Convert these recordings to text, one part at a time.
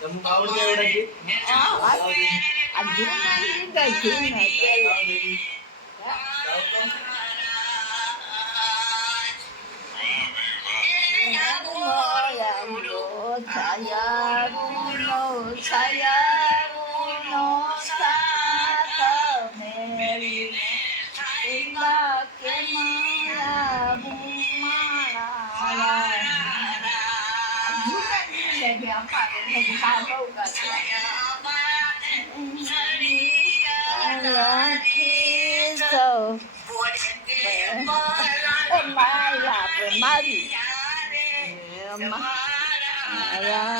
તમને આવડે એવડા ગીત આ જૂના ગીત ગાય જૂના ગાઓ દેવી ગાઓ તો છાયાનો સાથ મેળવીને કે મારા બુમાળા જૂના ગીત ગાય આપા મારી મહારાજ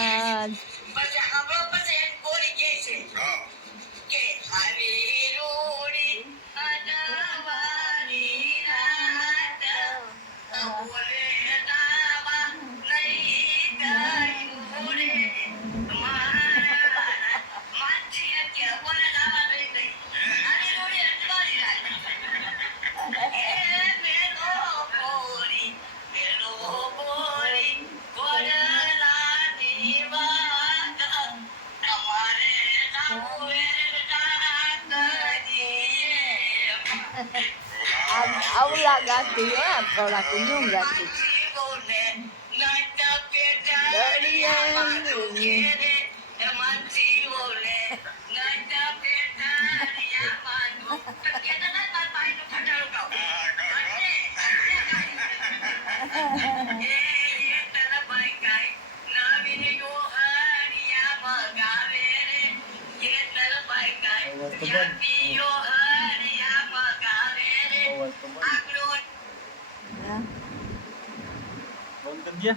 આવલા ગાતી હોય થોડા કુંજુમ ગાતી બંધ કરી દે